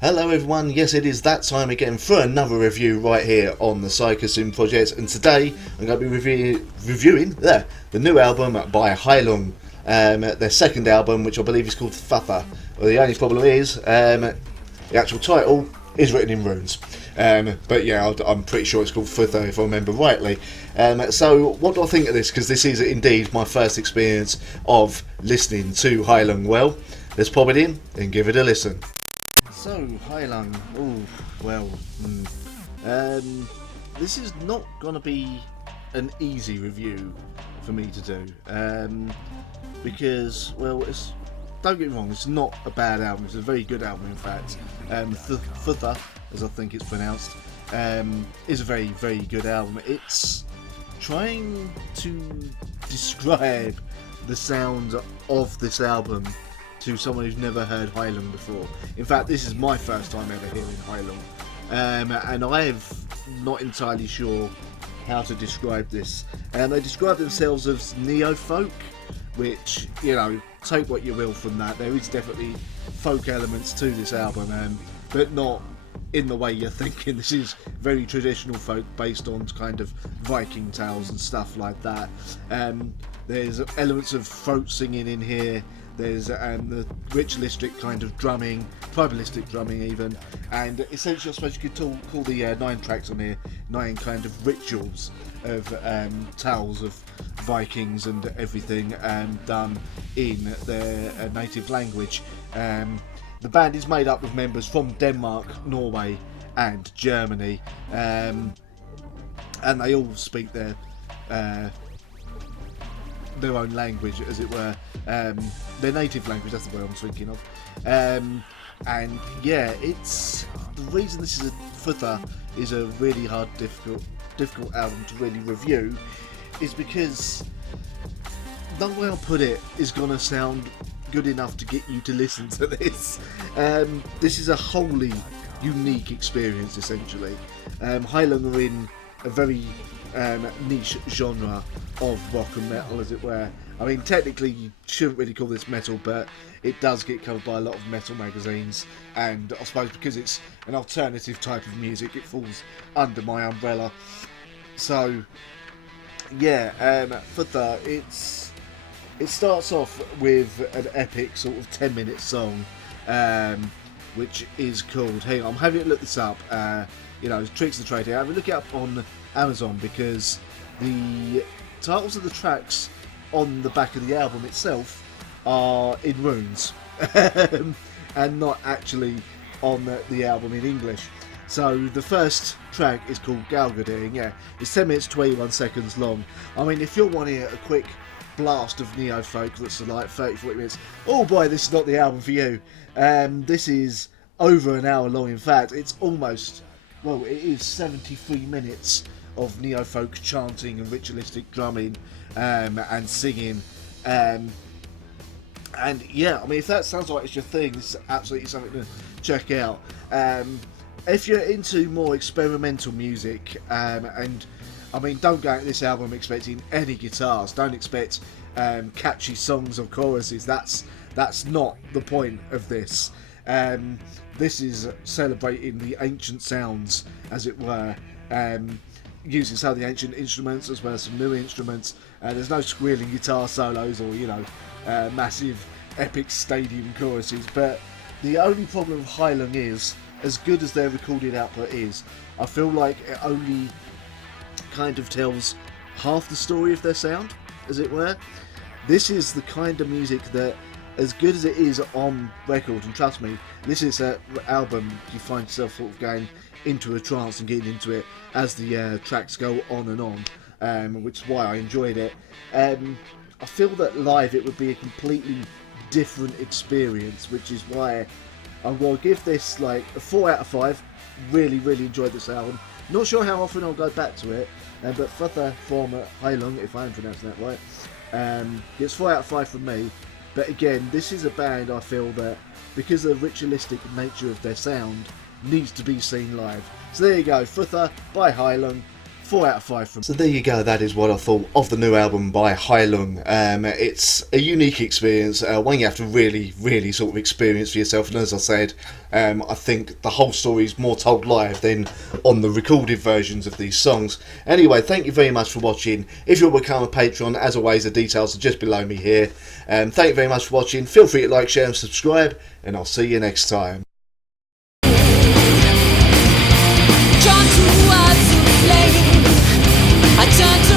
Hello everyone, yes it is that time again for another review right here on the Psychosin project, and today I'm going to be reviewing the new album by Heilung, their second album, which I believe is called Futha. Well, the only problem is the actual title is written in runes, but yeah, I'm pretty sure it's called Futha if I remember rightly. So what do I think of this, because this is indeed my first experience of listening to Heilung. Well, let's pop it in and give it a listen. So, Heilung, this is not going to be an easy review for me to do, because, well, don't get me wrong, it's not a bad album, it's a very good album in fact. Futha, as I think it's pronounced, is a very, very good album. It's trying to describe the sound of this album to someone who's never heard Heilung before. In fact, this is my first time ever hearing Heilung, and I'm not entirely sure how to describe this. They describe themselves as neo-folk, which, you know, take what you will from that. There is definitely folk elements to this album, but not in the way you're thinking. This is very traditional folk based on kind of Viking tales and stuff like that. There's elements of throat singing in here. There's the ritualistic kind of drumming, tribalistic drumming even, and essentially I suppose you could call the 9 tracks on here 9 kind of rituals of tales of Vikings and everything done in their native language. The band is made up of members from Denmark, Norway and Germany, and they all speak their own language, as it were, their native language, that's the word I'm thinking of. And yeah, it's the reason this is a Futha is a really hard, difficult album to really review, is because no way I'll put it is gonna sound good enough to get you to listen to this. This is a wholly unique experience, essentially. Heilung are in a very niche genre of rock and metal, as it were. I mean, technically you shouldn't really call this metal, but it does get covered by a lot of metal magazines, and I suppose because it's an alternative type of music, it falls under my umbrella. So yeah, Futha, it starts off with an epic sort of 10-minute song, which is called, hang on, I'm having to look this up, you know, Tricks of the Trade here. Have a look it up on Amazon, because the titles of the tracks on the back of the album itself are in runes and not actually on the album in English. So the first track is called Galgading. Yeah, it's 10 minutes 21 seconds long. I mean, if you're wanting a quick blast of neo-folk that's like 30-40 minutes, oh boy, this is not the album for you. This is over an hour long. In fact, it's almost, well, it is 73 minutes of neo-folk chanting and ritualistic drumming and singing, and yeah, I mean, if that sounds like it's your thing, this is absolutely something to check out. If you're into more experimental music, and I mean, don't go into this album expecting any guitars, don't expect catchy songs or choruses. That's not the point of this. This is celebrating the ancient sounds, as it were, using some of the ancient instruments as well as some new instruments. There's no squealing guitar solos or, you know, massive epic stadium choruses, but the only problem with Heilung is, as good as their recorded output is, I feel like it only kind of tells half the story of their sound, as it were. This is the kind of music that, as good as it is on record, and trust me, this is an album you find yourself sort of going into a trance and getting into it as the tracks go on and on, which is why I enjoyed it. I feel that live it would be a completely different experience, which is why I'm going to give this like a 4 out of 5. Really, really enjoyed this album. Not sure how often I'll go back to it, but Futha from Heilung, if I'm pronouncing that right, it's 4 out of 5 from me. But again, this is a band I feel that, because of the ritualistic nature of their sound, needs to be seen live. So there you go, Futha by Heilung, 4 out of 5 from. So there you go, that is what I thought of the new album by Heilung. It's a unique experience, one you have to really sort of experience for yourself, and as I said, I think the whole story is more told live than on the recorded versions of these songs. Anyway, thank you very much for watching. If you'll become a patron, as always, the details are just below me here. Thank you very much for watching. Feel free to like, share and subscribe, and I'll see you next time. Drawn towards the flame, I turn to